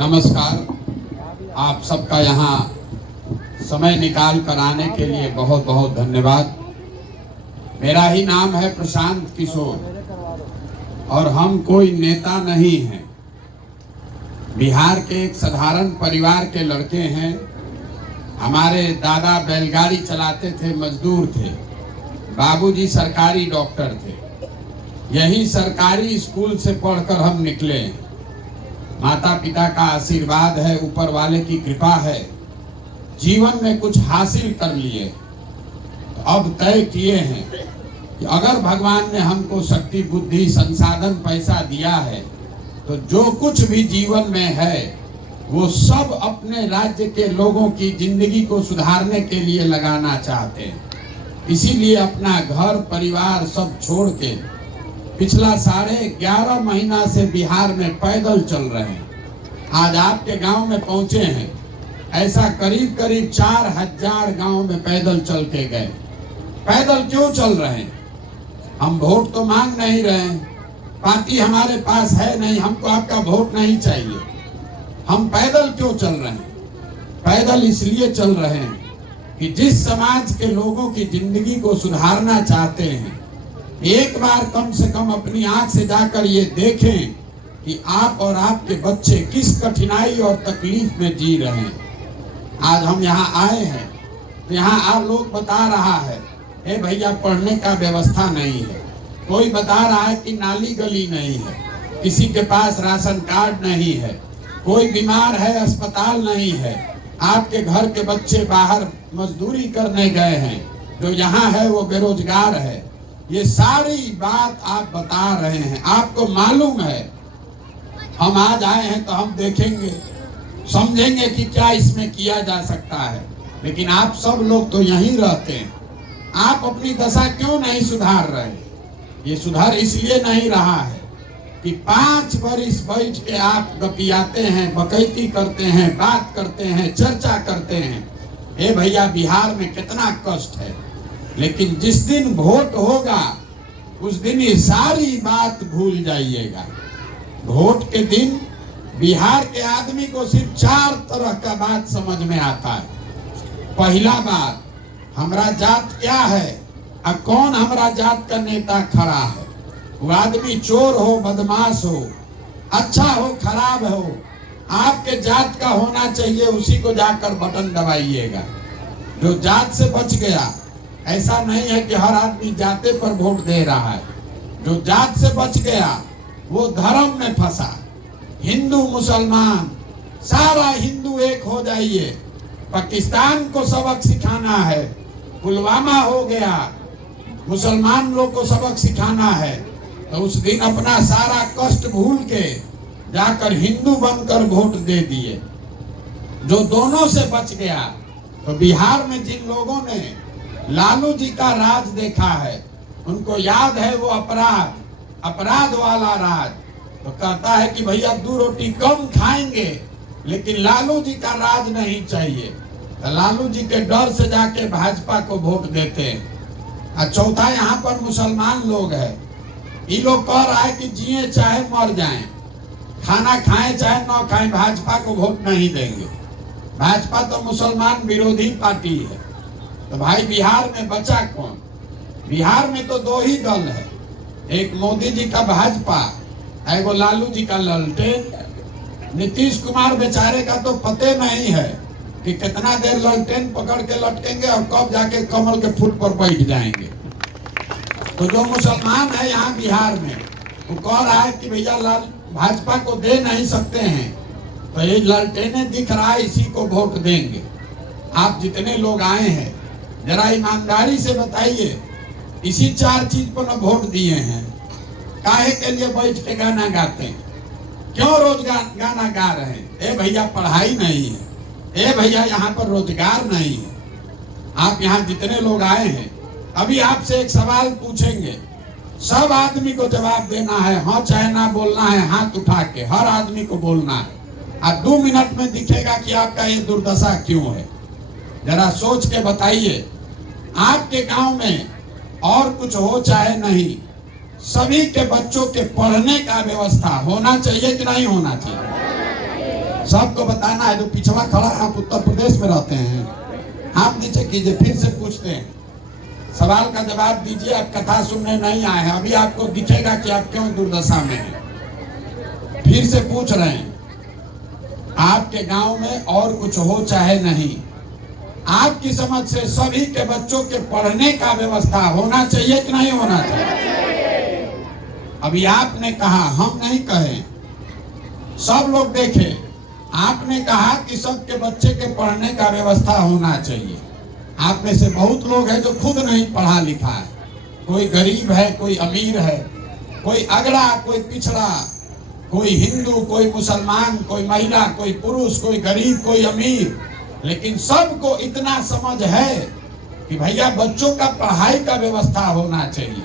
नमस्कार। आप सबका यहाँ समय निकाल कर आने के लिए बहुत बहुत धन्यवाद। मेरा ही नाम है प्रशांत किशोर और हम कोई नेता नहीं हैं। बिहार के एक साधारण परिवार के लड़के हैं। हमारे दादा बैलगाड़ी चलाते थे, मजदूर थे। बाबूजी सरकारी डॉक्टर थे। यही सरकारी स्कूल से पढ़कर हम निकले। माता पिता का आशीर्वाद है, ऊपर वाले की कृपा है, जीवन में कुछ हासिल कर लिए। तो अब तय किए हैं कि अगर भगवान ने हमको शक्ति, बुद्धि, संसाधन, पैसा दिया है तो जो कुछ भी जीवन में है वो सब अपने राज्य के लोगों की जिंदगी को सुधारने के लिए लगाना चाहते हैं। इसीलिए अपना घर परिवार सब छोड़ के पिछला 11.5 महीना से बिहार में पैदल चल रहे हैं। आज आपके गांव में पहुंचे हैं। ऐसा करीब 4000 गांव में पैदल चल के गए। पैदल क्यों चल रहे हैं? हम वोट तो मांग नहीं रहे हैं, पार्टी हमारे पास है नहीं, हमको आपका वोट नहीं चाहिए। हम पैदल क्यों चल रहे हैं? पैदल इसलिए चल रहे हैं कि जिस समाज के लोगों की जिंदगी को सुधारना चाहते हैं, एक बार कम से कम अपनी आंख से जाकर ये देखें कि आप और आपके बच्चे किस कठिनाई और तकलीफ में जी रहे हैं। आज हम यहाँ आए हैं तो यहाँ आप लोग बता रहा है, ए भैया पढ़ने का व्यवस्था नहीं है। कोई बता रहा है कि नाली गली नहीं है, किसी के पास राशन कार्ड नहीं है, कोई बीमार है, अस्पताल नहीं है। आपके घर के बच्चे बाहर मजदूरी करने गए हैं, जो यहाँ है वो बेरोजगार है। ये सारी बात आप बता रहे हैं। आपको मालूम है हम आज आए हैं तो हम देखेंगे, समझेंगे कि क्या इसमें किया जा सकता है। लेकिन आप सब लोग तो यहीं रहते हैं, आप अपनी दशा क्यों नहीं सुधार रहे? ये सुधार इसलिए नहीं रहा है कि 5 बरिस बैठ के आप गपियाते हैं, बकैती करते हैं, बात करते हैं, चर्चा करते हैं। ए भैया बिहार में कितना कष्ट है, लेकिन जिस दिन वोट होगा उस दिन ये सारी बात भूल जाइएगा। वोट के दिन बिहार के आदमी को सिर्फ 4 तरह का बात समझ में आता है। पहला बात, हमारा जात क्या है और कौन हमारा जात का नेता खड़ा है। वो आदमी चोर हो, बदमाश हो, अच्छा हो, खराब हो, आपके जात का होना चाहिए, उसी को जाकर बटन दबाइएगा। जो जात से बच गया, ऐसा नहीं है कि हर आदमी जाते पर वोट दे रहा है। जो जात से बच गया वो धर्म में फंसा। हिंदू मुसलमान, सारा हिंदू एक हो जाइए। पाकिस्तान को सबक सिखाना है, पुलवामा हो गया, मुसलमान लोग को सबक सिखाना है, तो उस दिन अपना सारा कष्ट भूल के जाकर हिंदू बनकर वोट दे दिए। जो दोनों से बच गया, तो बिहार में जिन लोगों ने लालू जी का राज देखा है, उनको याद है वो अपराध वाला राज। तो कहता है कि भैया 2 रोटी कम खाएंगे, लेकिन लालू जी का राज नहीं चाहिए। तो लालू जी के डर से जाके भाजपा को वोट देते हैं। और चौथा, यहाँ पर मुसलमान लोग हैं। ये लोग कह रहा है कि जिए चाहे मर जाएं, खाना खाएं चाहे न खाएं, भाजपा को वोट नहीं देंगे। भाजपा तो मुसलमान विरोधी पार्टी है। तो भाई बिहार में बचा कौन? बिहार में तो 2 ही दल है, एक मोदी जी का भाजपा, एक लालू जी का ललटेन। नीतीश कुमार बेचारे का तो पते नहीं है कि कितना देर ललटेन पकड़ के लटकेंगे और कब जाके कमल के फूल पर बैठ जाएंगे। तो जो मुसलमान है यहाँ बिहार में, वो कह रहा है कि भैया भाजपा को दे नहीं सकते हैं, तो ये ललटेने दिख रहा है, इसी को वोट देंगे। आप जितने लोग आए हैं जरा ईमानदारी से बताइए, इसी 4 चीज पर न वोट दिए हैं। काहे के लिए बैठ के गाना गाते हैं? क्यों रोज गाना गा रहे हैं? ए भैया पढ़ाई नहीं है, ए भैया यहाँ पर रोजगार नहीं है। आप यहाँ जितने लोग आए हैं, अभी आपसे एक सवाल पूछेंगे, सब आदमी को जवाब देना है, हाँ चाहे ना बोलना है, हाथ उठा के हर आदमी को बोलना है। अब 2 मिनट में दिखेगा कि आपका ये दुर्दशा क्यों है। जरा सोच के बताइए, आपके गांव में और कुछ हो चाहे नहीं, सभी के बच्चों के पढ़ने का व्यवस्था होना चाहिए कि नहीं होना चाहिए? सबको बताना है। जो पिछवा खड़ा है, आप उत्तर प्रदेश में रहते हैं, आप नीचे कीजिए, फिर से पूछते हैं, सवाल का जवाब दीजिए। आप कथा सुनने नहीं आए हैं, अभी आपको दिखेगा कि आप क्यों दुर्दशा में हैं। फिर से पूछ रहे हैं, आपके गांव में और कुछ हो चाहे नहीं, आपकी समझ से सभी के बच्चों के पढ़ने का व्यवस्था होना चाहिए कि नहीं होना चाहिए? अभी आपने कहा, हम नहीं कहे, सब लोग देखे, आपने कहा कि सबके बच्चे के पढ़ने का व्यवस्था होना चाहिए। आप में से बहुत लोग हैं जो खुद नहीं पढ़ा लिखा है, कोई गरीब है, कोई अमीर है, कोई अगड़ा, कोई पिछड़ा, कोई हिंदू, कोई मुसलमान, कोई महिला, कोई पुरुष, कोई गरीब, कोई अमीर, लेकिन सबको इतना समझ है कि भैया बच्चों का पढ़ाई का व्यवस्था होना चाहिए।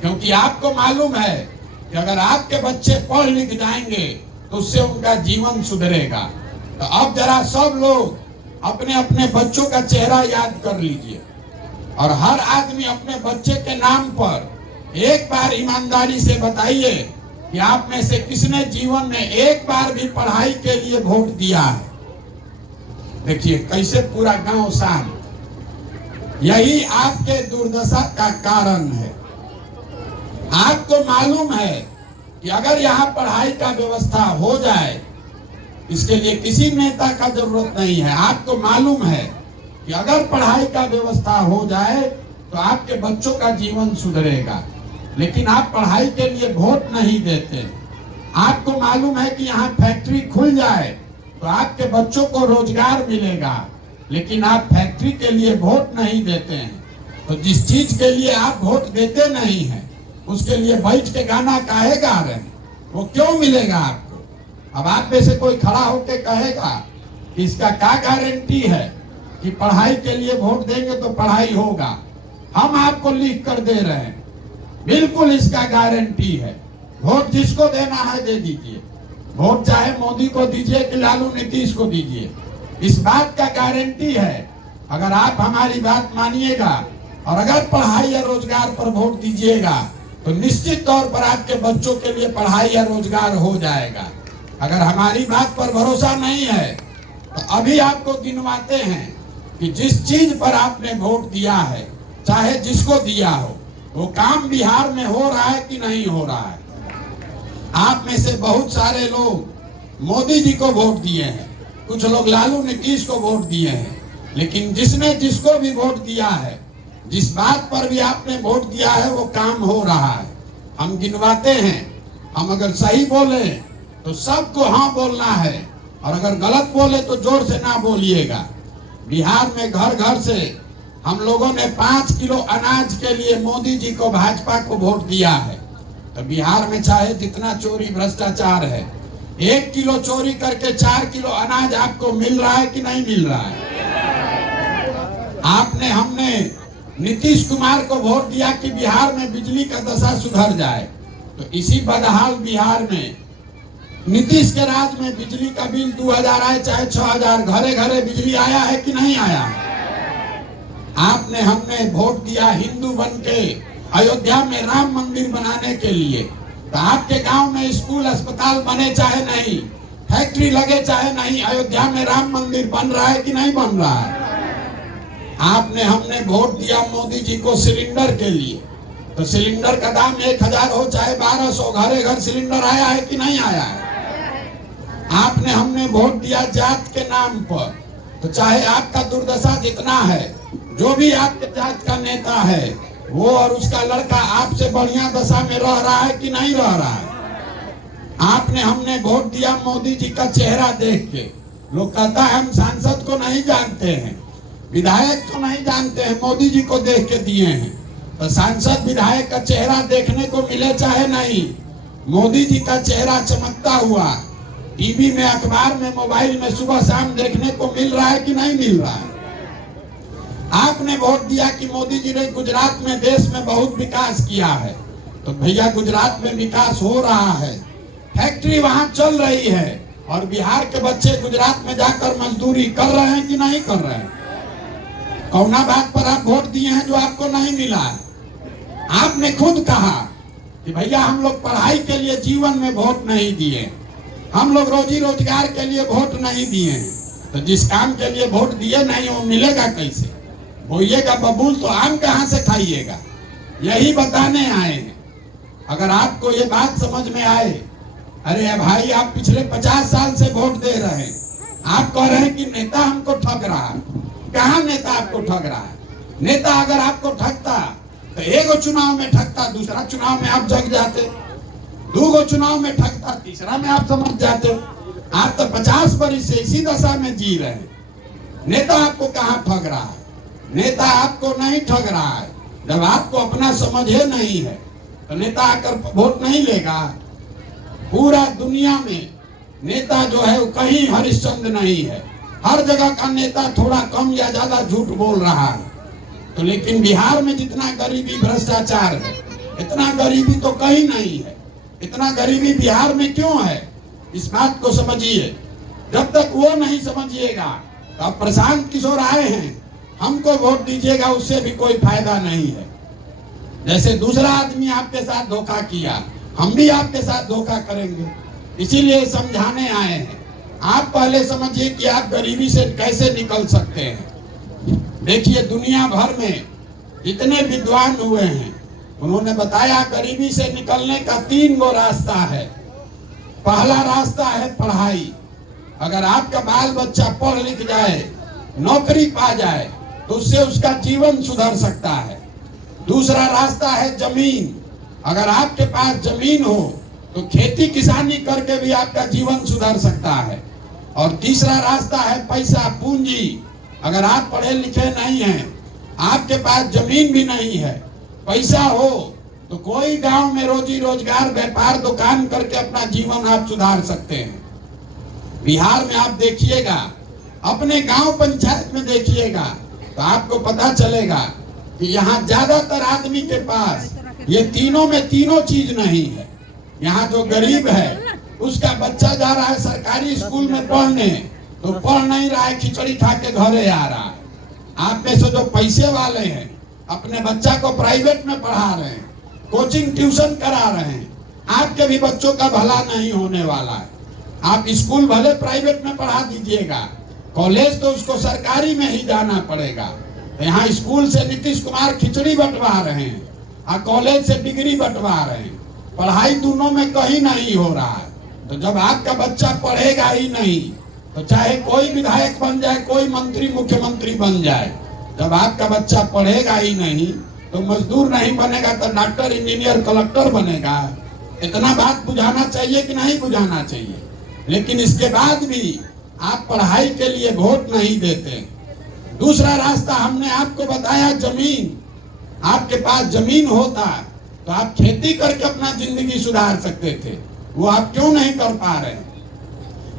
क्योंकि आपको मालूम है कि अगर आपके बच्चे पढ़ लिख जाएंगे तो उससे उनका जीवन सुधरेगा। तो अब जरा सब लोग अपने अपने बच्चों का चेहरा याद कर लीजिए और हर आदमी अपने बच्चे के नाम पर एक बार ईमानदारी से बताइए कि आप में से किसने जीवन में एक बार भी पढ़ाई के लिए वोट दिया है। देखिए कैसे पूरा गांव शांत। यही आपके दुर्दशा का कारण है। आपको मालूम है कि अगर यहाँ पढ़ाई का व्यवस्था हो जाए, इसके लिए किसी नेता का जरूरत नहीं है। आपको मालूम है कि अगर पढ़ाई का व्यवस्था हो जाए तो आपके बच्चों का जीवन सुधरेगा, लेकिन आप पढ़ाई के लिए वोट नहीं देते। आपको मालूम है कि यहाँ फैक्ट्री खुल जाए तो आपके बच्चों को रोजगार मिलेगा, लेकिन आप फैक्ट्री के लिए वोट नहीं देते हैं। तो जिस चीज के लिए आप वोट देते नहीं हैं, उसके लिए बैठ के गाना काहे गा रहे हैं? वो क्यों मिलेगा आपको? अब आप में से कोई खड़ा होकर कहेगा कि इसका क्या गारंटी है कि पढ़ाई के लिए वोट देंगे तो पढ़ाई होगा? हम आपको लिख कर दे रहे हैं, बिल्कुल इसका गारंटी है। वोट जिसको देना है दे दीजिए, वोट चाहे मोदी को दीजिए कि लालू नीतीश को दीजिए, इस बात का गारंटी है। अगर आप हमारी बात मानिएगा और अगर पढ़ाई या रोजगार पर वोट दीजिएगा तो निश्चित तौर पर आपके बच्चों के लिए पढ़ाई या रोजगार हो जाएगा। अगर हमारी बात पर भरोसा नहीं है तो अभी आपको गिनवाते हैं कि जिस चीज पर आपने वोट दिया है, चाहे जिसको दिया हो, वो काम बिहार में हो रहा है कि नहीं हो रहा है? आप में से बहुत सारे लोग मोदी जी को वोट दिए हैं, कुछ लोग लालू नीतीश को वोट दिए हैं, लेकिन जिसने जिसको भी वोट दिया है, जिस बात पर भी आपने वोट दिया है, वो काम हो रहा है। हम गिनवाते हैं। हम अगर सही बोले तो सबको हाँ बोलना है, और अगर गलत बोले तो जोर से ना बोलिएगा। बिहार में घर घर से हम लोगों ने 5 किलो अनाज के लिए मोदी जी को, भाजपा को वोट दिया है। तो बिहार में चाहे जितना चोरी भ्रष्टाचार है, 1 किलो चोरी करके 4 किलो अनाज आपको मिल रहा है कि नहीं मिल रहा है? हमने नीतीश कुमार को वोट दिया कि बिहार में बिजली का दशा सुधर जाए, तो इसी बदहाल बिहार में नीतीश के राज में बिजली का बिल 2000 आए चाहे 6000, घरे घरे बिजली आया है कि नहीं आया? हमने वोट दिया हिंदू बन के अयोध्या में राम मंदिर बनाने के लिए, तो आपके गांव में स्कूल अस्पताल बने चाहे नहीं, फैक्ट्री लगे चाहे नहीं, अयोध्या में राम मंदिर बन रहा है कि नहीं बन रहा है? हमने वोट दिया मोदी जी को सिलेंडर के लिए, तो सिलेंडर का दाम 1000 हो चाहे 1200, घरे घर सिलेंडर आया है कि नहीं आया है? हमने वोट दिया जात के नाम पर, तो चाहे आपका दुर्दशा जितना है, जो भी आपके जात का नेता है, वो और उसका लड़का आपसे बढ़िया दशा में रह रहा है कि नहीं रह रहा है? हमने वोट दिया मोदी जी का चेहरा देख के। लोग कहता है हम सांसद को नहीं जानते हैं, विधायक को नहीं जानते हैं, मोदी जी को देख के दिए हैं। तो सांसद विधायक का चेहरा देखने को मिले चाहे नहीं, मोदी जी का चेहरा चमकता हुआ टीवी में, अखबार में, मोबाइल में सुबह शाम देखने को मिल रहा है कि नहीं मिल रहा है? आपने वोट दिया कि मोदी जी ने गुजरात में, देश में बहुत विकास किया है, तो भैया गुजरात में विकास हो रहा है, फैक्ट्री वहां चल रही है, और बिहार के बच्चे गुजरात में जाकर मजदूरी कर रहे हैं कि नहीं कर रहे हैं? कौना बात पर आप वोट दिए हैं जो आपको नहीं मिला है? आपने खुद कहा कि भैया हम लोग पढ़ाई के लिए जीवन में वोट नहीं दिए, हम लोग रोजी रोजगार के लिए वोट नहीं दिए हैं, तो जिस काम के लिए वोट दिए नहीं वो मिलेगा कैसे? बोइएगा बबूल तो आम कहाँ से खाइएगा? यही बताने आए हैं। अगर आपको ये बात समझ में आए, अरे भाई आप पिछले 50 साल से वोट दे रहे हैं, आप कह रहे हैं कि नेता हमको ठग रहा है। कहाँ नेता आपको ठग रहा है? नेता अगर आपको ठगता तो एगो चुनाव में ठगता, दूसरा चुनाव में आप जग जाते, दूगो चुनाव में ठगता, तीसरा में आप समझ जाते। आप तो 50 वर्ष से इसी दशा में जी रहे हैं। नेता आपको कहाँ ठग रहा है? नेता आपको नहीं ठग रहा है। जब आपको अपना समझे नहीं है तो नेता आकर वोट नहीं लेगा। पूरा दुनिया में नेता जो है वो कहीं हरिश्चंद्र नहीं है। हर जगह का नेता थोड़ा कम या ज्यादा झूठ बोल रहा है। तो लेकिन बिहार में जितना गरीबी भ्रष्टाचार है, इतना गरीबी तो कहीं नहीं है। इतना गरीबी बिहार में क्यों है, इस बात को समझिए। जब तक वो नहीं समझिएगा तो अब प्रशांत किशोर आए हैं, हमको वोट दीजिएगा, उससे भी कोई फायदा नहीं है। जैसे दूसरा आदमी आपके साथ धोखा किया, हम भी आपके साथ धोखा करेंगे। इसीलिए समझाने आए हैं। आप पहले समझिए कि आप गरीबी से कैसे निकल सकते हैं। देखिए दुनिया भर में जितने विद्वान हुए हैं उन्होंने बताया गरीबी से निकलने का 3 गो रास्ता है। पहला रास्ता है पढ़ाई। अगर आपका बाल बच्चा पढ़ लिख जाए, नौकरी पा जाए तो उससे उसका जीवन सुधर सकता है। दूसरा रास्ता है जमीन। अगर आपके पास जमीन हो तो खेती किसानी करके भी आपका जीवन सुधर सकता है। और तीसरा रास्ता है पैसा, पूंजी। अगर आप पढ़े लिखे नहीं हैं, आपके पास जमीन भी नहीं है, पैसा हो तो कोई गांव में रोजी रोजगार, व्यापार, दुकान करके अपना जीवन आप सुधार सकते हैं। बिहार में आप देखिएगा, अपने गांव पंचायत में देखिएगा तो आपको पता चलेगा कि यहाँ ज्यादातर आदमी के पास ये तीनों में तीनों चीज नहीं है। यहाँ जो गरीब है उसका बच्चा जा रहा है सरकारी स्कूल में पढ़ने, तो पढ़ नहीं रहा है, खिचड़ी खा के घरे आ रहा है। आप में से जो पैसे वाले हैं अपने बच्चा को प्राइवेट में पढ़ा रहे हैं, कोचिंग ट्यूशन करा रहे हैं, आपके भी बच्चों का भला नहीं होने वाला है। आप स्कूल भले प्राइवेट में पढ़ा दीजिएगा, कॉलेज तो उसको सरकारी में ही जाना पड़ेगा। यहाँ स्कूल से नीतीश कुमार खिचड़ी बंटवा रहे हैं और कॉलेज से डिग्री बंटवा रहे हैं। पढ़ाई दोनों में कहीं नहीं हो रहा है। तो जब आपका बच्चा पढ़ेगा ही नहीं तो चाहे कोई विधायक बन जाए, कोई मंत्री मुख्यमंत्री बन जाए, जब आपका बच्चा पढ़ेगा ही नहीं तो मजदूर नहीं बनेगा तो डॉक्टर, इंजीनियर, कलेक्टर बनेगा। इतना बात बुझाना चाहिए कि नहीं बुझाना चाहिए? लेकिन इसके बाद भी आप पढ़ाई के लिए वोट नहीं देते। दूसरा रास्ता हमने आपको बताया, जमीन। आपके पास जमीन होता तो आप खेती करके अपना जिंदगी सुधार सकते थे। वो आप क्यों नहीं कर पा रहे?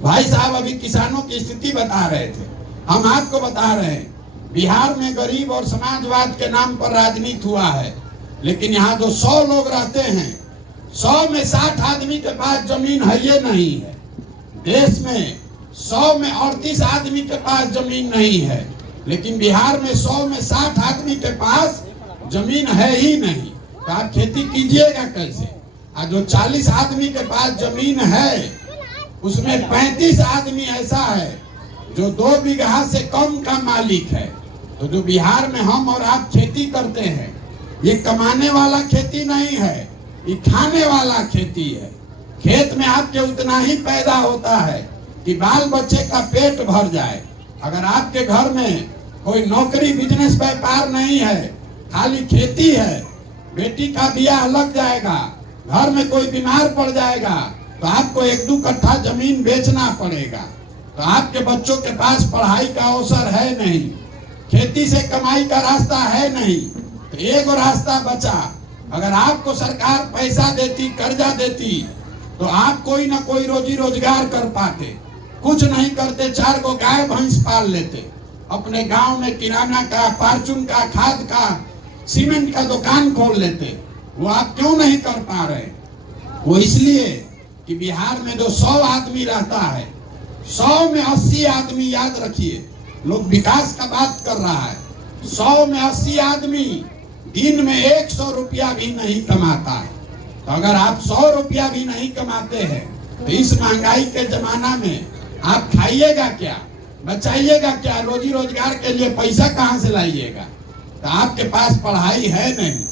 भाई साहब अभी किसानों की स्थिति बता रहे थे, हम आपको बता रहे हैं बिहार में गरीब और समाजवाद के नाम पर राजनीति हुआ है। लेकिन यहाँ जो 100 लोग रहते हैं, 100 में 60 आदमी के पास जमीन है ये नहीं है। देश में 100 में 38 आदमी के पास जमीन नहीं है, लेकिन बिहार में 100 में 60 आदमी के पास जमीन है ही नहीं। तो आप खेती कीजिएगा कैसे? और जो 40 आदमी के पास जमीन है उसमें 35 आदमी ऐसा है जो 2 बीघा से कम का मालिक है। तो जो बिहार में हम और आप खेती करते हैं, ये कमाने वाला खेती नहीं है, ये खाने वाला खेती है। खेत में आपके उतना ही पैदा होता है कि बाल बच्चे का पेट भर जाए। अगर आपके घर में कोई नौकरी, बिजनेस, व्यापार नहीं है, खाली खेती है, बेटी का ब्याह लग जाएगा, घर में कोई बीमार पड़ जाएगा तो आपको 1-2 कट्ठा जमीन बेचना पड़ेगा। तो आपके बच्चों के पास पढ़ाई का अवसर है नहीं, खेती से कमाई का रास्ता है नहीं। तो एक रास्ता बचा। अगर आपको सरकार पैसा देती, कर्जा देती, तो आप कोई ना कोई रोजी रोजगार कर पाते। कुछ नहीं करते, 4 गो गाय भैंस पाल लेते, अपने गांव में किराना का, फार्चून का, खाद का, सीमेंट का दुकान खोल लेते। वो आप क्यों नहीं कर पा रहे? वो इसलिए कि बिहार में जो 100 आदमी रहता है, 100 में 80 आदमी, याद रखिए, लोग विकास का बात कर रहा है, 100 में 80 आदमी दिन में 100 रुपया भी नहीं कमाता है। तो अगर आप 100 रुपया भी नहीं कमाते हैं तो इस महंगाई के जमाना में आप खाइएगा क्या, बचाइएगा क्या, रोजी रोजगार के लिए पैसा कहाँ से लाइएगा? तो आपके पास पढ़ाई है नहीं,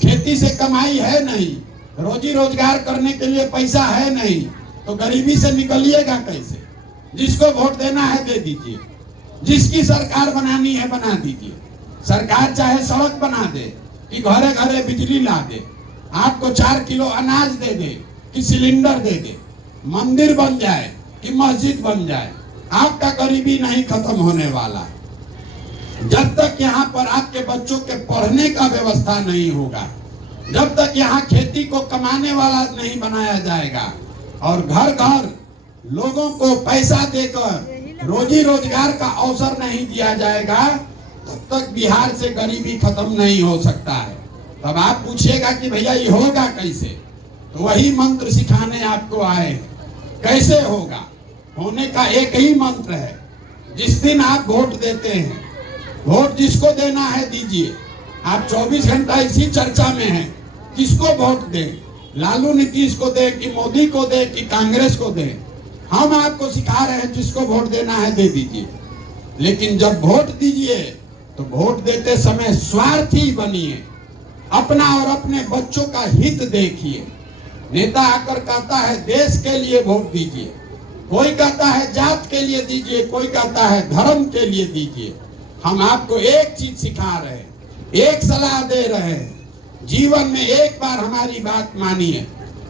खेती से कमाई है नहीं, रोजी रोजगार करने के लिए पैसा है नहीं, तो गरीबी से निकलिएगा कैसे? जिसको वोट देना है दे दीजिए, जिसकी सरकार बनानी है बना दीजिए। सरकार चाहे सड़क बना दे कि घरे घरे बिजली ला दे, आपको 4 किलो अनाज दे दे कि सिलेंडर दे दे, मंदिर बन जाए कि मस्जिद बन जाए, आपका गरीबी नहीं खत्म होने वाला। जब तक यहाँ पर आपके बच्चों के पढ़ने का व्यवस्था नहीं होगा, जब तक यहाँ खेती को कमाने वाला नहीं बनाया जाएगा और घर घर लोगों को पैसा देकर रोजी रोजगार का अवसर नहीं दिया जाएगा, तब तक बिहार से गरीबी खत्म नहीं हो सकता है। तब आप पूछिएगा कि भैया ये होगा कैसे, तो वही मंत्र सिखाने आपको आए। कैसे होगा? होने का एक ही मंत्र है। जिस दिन आप वोट देते हैं, वोट जिसको देना है दीजिए। आप 24 घंटा इसी चर्चा में हैं, किसको वोट दें, लालू नीतीश को दें कि मोदी को दें कि कांग्रेस को दें? हम आपको सिखा रहे हैं जिसको वोट देना है दे दीजिए, लेकिन जब वोट दीजिए तो वोट देते समय स्वार्थी बनिए, अपना और अपने बच्चों का हित देखिए। नेता आकर कहता है देश के लिए वोट दीजिए, कोई कहता है जात के लिए दीजिए, कोई कहता है धर्म के लिए दीजिए। हम आपको एक चीज सिखा रहे हैं, एक सलाह दे रहे हैं, जीवन में एक बार हमारी बात मानिए।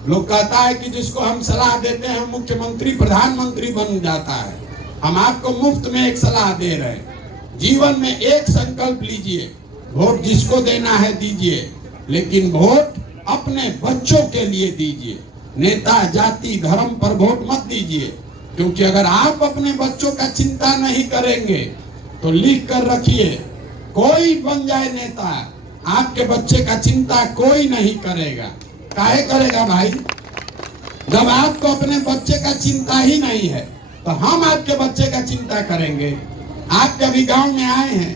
लोग कहता है कि जिसको हम सलाह देते हैं मुख्यमंत्री प्रधानमंत्री बन जाता है। हम आपको मुफ्त में एक सलाह दे रहे हैं, जीवन में एक संकल्प लीजिए, वोट जिसको देना है दीजिए, लेकिन वोट अपने बच्चों के लिए दीजिए। नेता जाति धर्म पर वोट मत दीजिए, क्योंकि अगर आप अपने बच्चों का चिंता नहीं करेंगे तो लिख कर रखिए, कोई बन जाए नेता, आपके बच्चे का चिंता कोई नहीं करेगा। काहे करेगा भाई? जब आपको अपने बच्चे का चिंता ही नहीं है तो हम आपके बच्चे का चिंता करेंगे। आप कभी गांव में आए हैं,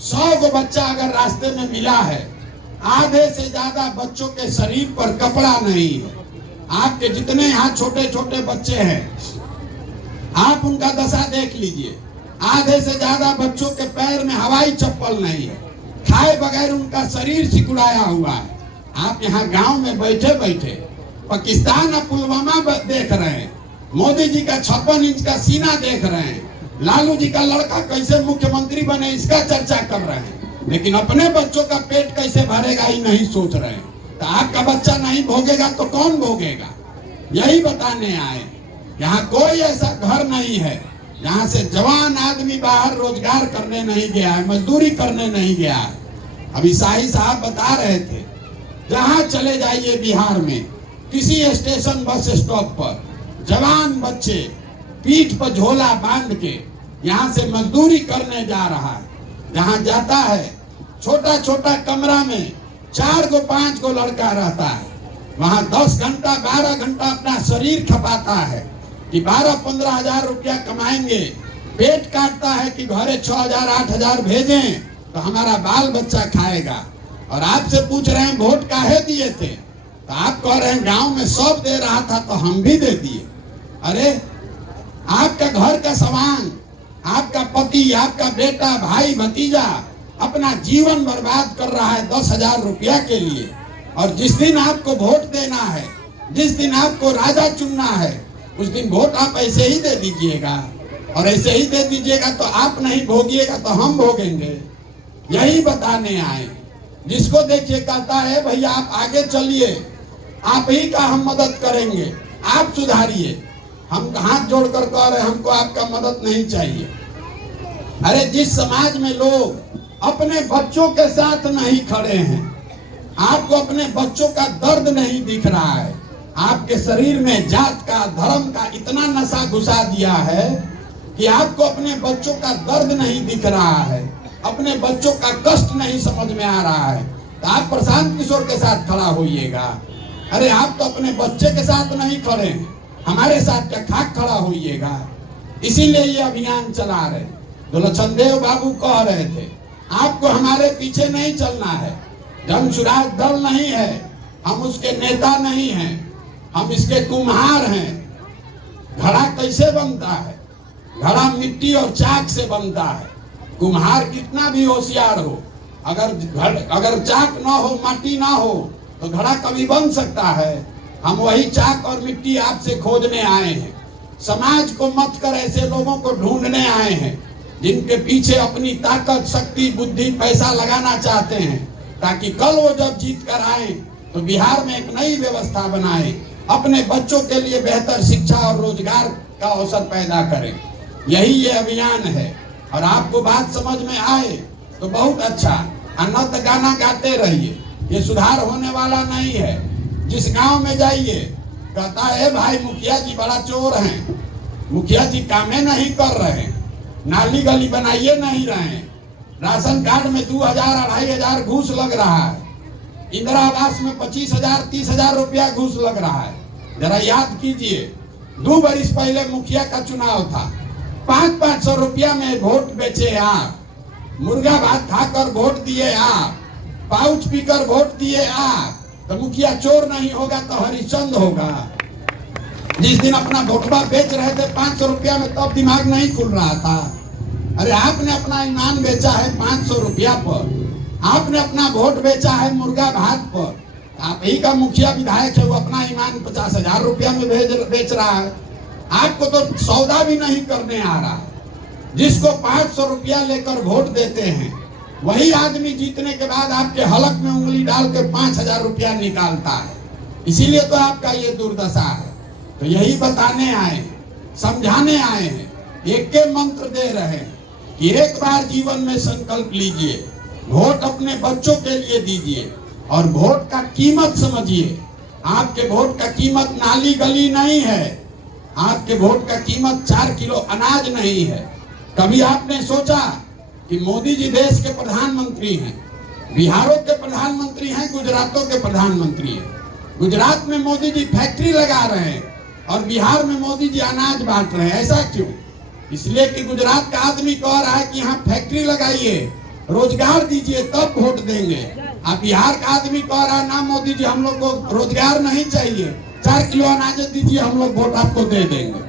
100 को बच्चा अगर रास्ते में मिला है, आधे से ज्यादा बच्चों के शरीर पर कपड़ा नहीं है। आपके जितने यहाँ छोटे छोटे बच्चे हैं, आप उनका दशा देख लीजिए। आधे से ज्यादा बच्चों के पैर में हवाई चप्पल नहीं है, खाए बगैर उनका शरीर सिकुड़ाया हुआ है। आप यहाँ गांव में बैठे बैठे पाकिस्तान और पुलवामा देख रहे हैं, मोदी जी का 56 इंच का सीना देख रहे हैं, लालू जी का लड़का कैसे मुख्यमंत्री बने इसका चर्चा कर रहे हैं, लेकिन अपने बच्चों का पेट कैसे भरेगा ही नहीं सोच रहे हैं। तो आपका बच्चा नहीं भोगेगा तो कौन भोगेगा? यही बताने आए। यहाँ कोई ऐसा घर नहीं है जहाँ से जवान आदमी बाहर रोजगार करने नहीं गया है, मजदूरी करने नहीं गया है। अभी शाही साहब बता रहे थे, जहाँ चले जाइए बिहार में किसी स्टेशन बस स्टॉप पर जवान बच्चे पीठ पर झोला बांध के यहाँ से मजदूरी करने जा रहा है। जहाँ जाता है छोटा छोटा कमरा में 4 को 5 को लड़का रहता है, वहाँ 10 घंटा 12 घंटा अपना शरीर खपाता है कि 12-15 हजार रुपया कमाएंगे। पेट काटता है कि घरे 6,000 8,000 भेजें तो हमारा बाल बच्चा खाएगा। और आपसे पूछ रहे हैं वोट काहे दिए थे, तो आप कह रहे हैं गांव में सब दे रहा था तो हम भी दे दिए। अरे आपका घर का सामान, आपका पति, आपका बेटा, भाई, भतीजा अपना जीवन बर्बाद कर रहा है 10,000 रुपया के लिए, और जिस दिन आपको वोट देना है, जिस दिन आपको राजा चुनना है, उस दिन वोट आप ऐसे ही दे दीजिएगा। और ऐसे ही दे दीजिएगा तो आप नहीं भोगिएगा तो हम भोगेंगे। यही बताने आए। जिसको देखिए कहता है भैया आप आगे चलिए, आप ही का हम मदद करेंगे, आप सुधारिए। हम हाथ जोड़कर कह रहे हैं हमको आपका मदद नहीं चाहिए। अरे जिस समाज में लोग अपने बच्चों के साथ नहीं खड़े हैं, आपको अपने बच्चों का दर्द नहीं दिख रहा है, आपके शरीर में जात का धर्म का इतना नशा घुसा दिया है कि आपको अपने बच्चों का दर्द नहीं दिख रहा है, अपने बच्चों का कष्ट नहीं समझ में आ रहा है, तो आप प्रशांत किशोर के साथ खड़ा होइएगा। अरे आप तो अपने बच्चे के साथ नहीं खड़े हैं, हमारे साथ क्या खाक खड़ा होइएगा। इसीलिए ये अभियान चला रहे। जो लक्ष्मणदेव बाबू कह रहे थे आपको हमारे पीछे नहीं चलना है, जन सुराज दल नहीं है, हम उसके नेता नहीं हैं, हम इसके कुम्हार हैं। घड़ा कैसे बनता है? घड़ा मिट्टी और चाक से बनता है। कुम्हार कितना भी होशियार हो, अगर चाक ना हो, माटी ना हो, तो घड़ा कभी बन सकता है? हम वही चाक और मिट्टी आपसे खोजने आए हैं। समाज को मत कर ऐसे लोगों को ढूंढने आए हैं जिनके पीछे अपनी ताकत, शक्ति, बुद्धि, पैसा लगाना चाहते हैं, ताकि कल वो जब जीत कर आए तो बिहार में एक नई व्यवस्था बनाए, अपने बच्चों के लिए बेहतर शिक्षा और रोजगार का अवसर पैदा करें। यही ये अभियान है। और आपको बात समझ में आए तो बहुत अच्छा, अन्यथा गाना गाते रहिए, ये सुधार होने वाला नहीं है। जिस गांव में जाइए कहता है भाई मुखिया जी बड़ा चोर हैं, मुखिया जी कामें नहीं कर रहे हैं, नाली गली बनाइए नहीं रहे हैं, राशन कार्ड में 2000-2500 घूस लग रहा है, इंदिरा आवास में 25,000-30,000 रुपया घूस लग रहा है। जरा याद कीजिए, 2 बरिस पहले मुखिया का चुनाव था, 500-500 रुपया में वोट बेचे आप, मुर्गा भात खाकर वोट दिए आप, पाउच पीकर वोट दिए आप, तो मुखिया चोर नहीं होगा तो हरिश्चंद होगा। जिस दिन अपना वोटवा बेच रहे थे 500 रुपया में, तब दिमाग नहीं खुल रहा था। अरे आपने अपना ईमान बेचा है 500 रुपया पर, आपने अपना वोट बेचा है मुर्गा भात पर। आप ही का मुखिया विधायक है, वो अपना ईमान 50,000 रुपया में बेच रहा है। आपको तो सौदा भी नहीं करने आ रहा। जिसको 500 रुपया लेकर वोट देते हैं, वही आदमी जीतने के बाद आपके हलक में उंगली डाल के 5,000 रुपया निकालता है। इसीलिए तो आपका ये दुर्दशा है। तो यही बताने आए, समझाने आए हैं, एक के मंत्र दे रहे हैं कि एक बार जीवन में संकल्प लीजिए, वोट अपने बच्चों के लिए दीजिए और वोट का कीमत समझिए। आपके वोट का कीमत नाली गली नहीं है, आपके वोट का कीमत 4 किलो अनाज नहीं है। कभी आपने सोचा कि मोदी जी देश के प्रधानमंत्री हैं, बिहारों के प्रधानमंत्री हैं, गुजरातों के प्रधानमंत्री हैं। गुजरात में मोदी जी फैक्ट्री लगा रहे हैं और बिहार में मोदी जी अनाज बांट रहे हैं। ऐसा क्यों? इसलिए कि गुजरात का आदमी कह रहा है कि यहाँ फैक्ट्री लगाइए, रोजगार दीजिए, तब वोट देंगे। अब बिहार का आदमी कह रहा है ना मोदी जी, हम लोग को रोजगार नहीं चाहिए, 4 किलो अनाज दीजिए, हम लोग वोट आपको दे देंगे।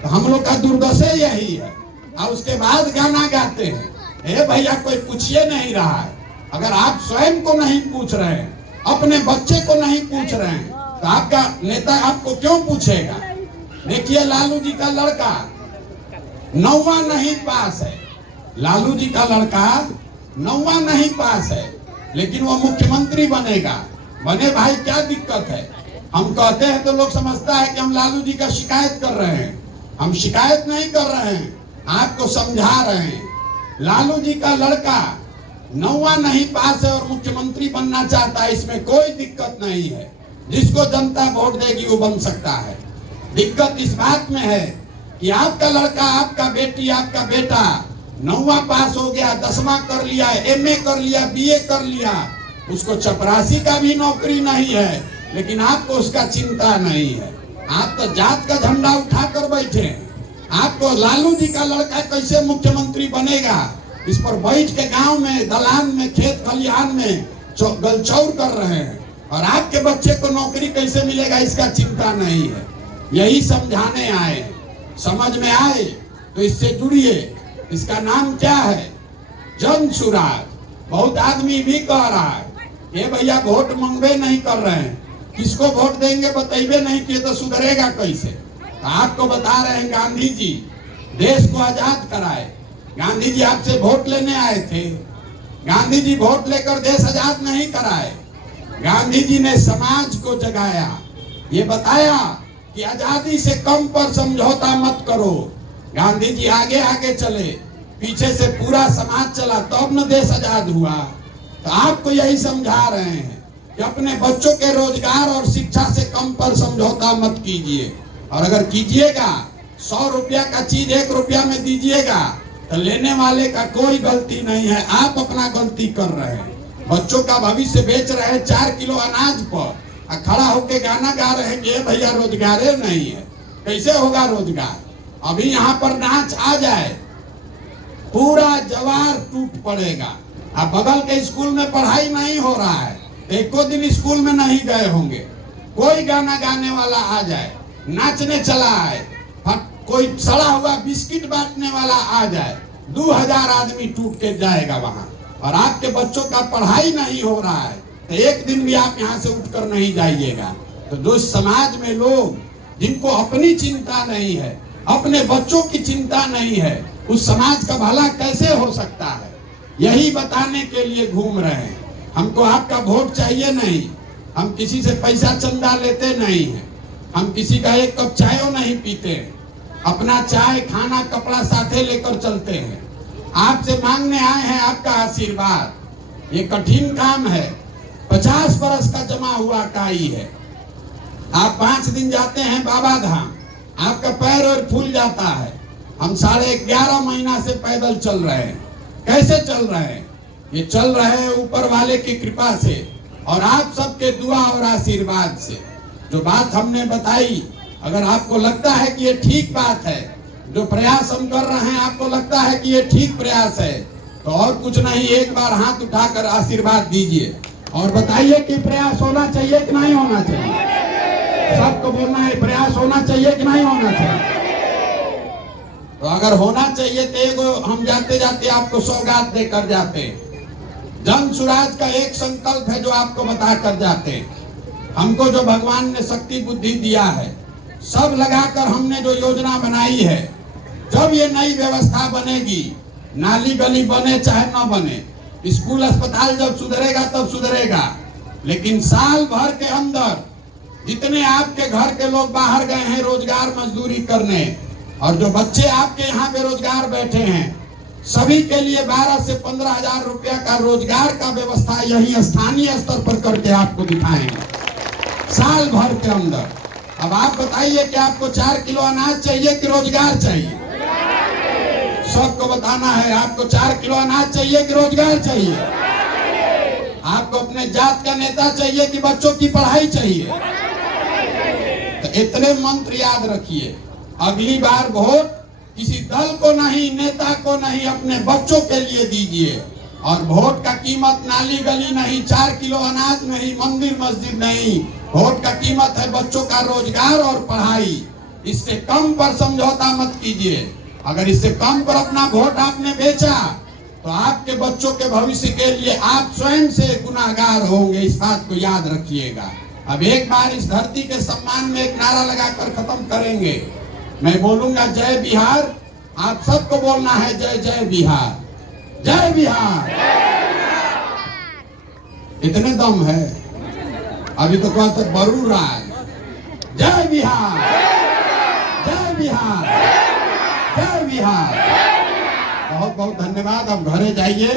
तो हम लोग का दुर्दशा यही है। और उसके बाद गाना गाते हैं, हे भैया कोई पूछिए नहीं रहा है। अगर आप स्वयं को नहीं पूछ रहे हैं, अपने बच्चे को नहीं पूछ रहे हैं, तो आपका नेता आपको क्यों पूछेगा? देखिए लालू जी का लड़का 9वां नहीं पास है, लालू जी का लड़का 9वां नहीं पास है, लेकिन वो मुख्यमंत्री बनेगा। बने भाई, क्या दिक्कत है? हम कहते हैं तो लोग समझता है कि हम लालू जी का शिकायत कर रहे हैं। हम शिकायत नहीं कर रहे हैं, आपको समझा रहे हैं। लालू जी का लड़का 9वां नहीं पास है और मुख्यमंत्री बनना चाहता है, इसमें कोई दिक्कत नहीं है। जिसको जनता वोट देगी वो बन सकता है। दिक्कत इस बात में है कि आपका लड़का, आपका बेटी, आपका बेटा 9वां पास हो गया, 10वां कर लिया, MA कर लिया, BA कर लिया, उसको चपरासी का भी नौकरी नहीं है, लेकिन आपको उसका चिंता नहीं है। आप तो जात का झंडा उठाकर बैठे हैं। आपको लालू जी का लड़का कैसे मुख्यमंत्री बनेगा, इस पर बैठ के गांव में, दलान में, खेत खलिहान में गलचौर कर रहे हैं। और आपके बच्चे को नौकरी कैसे मिलेगा, इसका चिंता नहीं है। यही समझाने आए। समझ में आए तो इससे जुड़िए। इसका नाम क्या है? जन सुराज। बहुत आदमी भी कह रहा है, ये भैया वोट मंगवे नहीं कर रहे हैं, किसको वोट देंगे बताइए नहीं किए तो सुधरेगा कैसे? तो आपको बता रहे हैं, गांधी जी देश को आजाद कराए। गांधी जी आपसे वोट लेने आए थे। गांधी जी वोट लेकर देश आजाद नहीं कराए। गांधी जी ने समाज को जगाया, ये बताया कि आजादी से कम पर समझौता मत करो। गांधी जी आगे आगे चले, पीछे से पूरा समाज चला, तब न देश आजाद हुआ। तो आपको यही समझा रहे हैं कि अपने बच्चों के रोजगार और शिक्षा से कम पर समझौता मत कीजिए। और अगर कीजिएगा, 100 रुपया का चीज 1 रुपया में दीजिएगा, तो लेने वाले का कोई गलती नहीं है, आप अपना गलती कर रहे हैं। बच्चों का भविष्य बेच रहे हैं 4 किलो अनाज पर, खड़ा होके गाना गा रहे हैं कि भैया रोजगार नहीं है। कैसे होगा रोजगार? अभी यहाँ पर नाच आ जाए, पूरा जवार टूट पड़ेगा। अब बगल के स्कूल में पढ़ाई नहीं हो रहा है, एको दिन स्कूल में नहीं गए होंगे, कोई गाना गाने वाला आ जाए, नाचने चला आए, कोई सड़ा हुआ बिस्किट बांटने वाला आ जाए, 2000 आदमी टूट के जाएगा वहां, और आपके बच्चों का पढ़ाई नहीं हो रहा है तो एक दिन भी आप यहाँ से उठकर नहीं जाइएगा। तो जो समाज में लोग जिनको अपनी चिंता नहीं है, अपने बच्चों की चिंता नहीं है, उस समाज का भला कैसे हो सकता है, यही बताने के लिए घूम रहे हैं। हमको आपका वोट चाहिए नहीं, हम किसी से पैसा चंदा लेते नहीं हैं, हम किसी का एक कप चाय नहीं पीते हैं, अपना चाय खाना कपड़ा साथे लेकर चलते हैं। आपसे मांगने आए हैं आपका आशीर्वाद। ये कठिन काम है, 50 बरस का जमा हुआ काई है। आप 5 दिन जाते हैं बाबा धाम, आपका पैर और फूल जाता है। हम 11.5 महीना से पैदल चल रहे हैं। कैसे चल रहे हैं? ये चल रहे हैं ऊपर वाले की कृपा से और आप सबके दुआ और आशीर्वाद से। जो बात हमने बताई, अगर आपको लगता है कि ये ठीक बात है, जो प्रयास हम कर रहे हैं आपको लगता है कि ये ठीक प्रयास है, तो और कुछ नहीं, एक बार हाथ उठाकर आशीर्वाद दीजिए और बताइए कि प्रयास होना चाहिए कि नहीं होना चाहिए। सबको बोलना है प्रयास होना चाहिए कि नहीं होना चाहिए। तो अगर होना चाहिए तो एगो हम जाते जाते आपको सौगात देकर जाते हैं। जन सुराज का एक संकल्प है जो आपको बता कर जाते हैं। हमको जो भगवान ने शक्ति बुद्धि दिया है, सब लगाकर हमने जो योजना बनाई है, जब ये नई व्यवस्था बनेगी, नाली गली बने चाहे न बने, स्कूल अस्पताल जब सुधरेगा तब सुधरेगा, लेकिन साल भर के अंदर जितने आपके घर के लोग बाहर गए हैं रोजगार मजदूरी करने, और जो बच्चे आपके यहाँ बेरोजगार बैठे हैं, सभी के लिए 12 से 15 हजार रुपया का रोजगार का व्यवस्था यही स्थानीय स्तर पर करके आपको दिखाएंगे साल भर के अंदर। अब आप बताइए कि आपको 4 किलो अनाज चाहिए कि रोजगार चाहिए? सबको बताना है, आपको 4 किलो अनाज चाहिए कि रोजगार चाहिए? आपको अपने जात का नेता चाहिए कि बच्चों की पढ़ाई चाहिए? तो इतने मंत्र याद रखिए। अगली बार वोट किसी दल को नहीं, नेता को नहीं, अपने बच्चों के लिए दीजिए। और वोट का कीमत नाली गली नहीं, 4 किलो अनाज नहीं, मंदिर मस्जिद नहीं, वोट का कीमत है बच्चों का रोजगार और पढ़ाई। इससे कम पर समझौता मत कीजिए। अगर इससे कम पर अपना वोट आपने बेचा तो आपके बच्चों के भविष्य के लिए आप स्वयं से गुनाहगार होंगे। इस बात को याद रखिएगा। अब एक बार इस धरती के सम्मान में एक नारा लगाकर खत्म करेंगे। मैं बोलूंगा जय बिहार, आप सबको बोलना है जय जय बिहार, जय बिहार। इतने दम है, अभी तो कहते बरू राज। जय बिहार, जय बिहार, जय बिहार। बहुत बहुत धन्यवाद। अब घरे जाइए।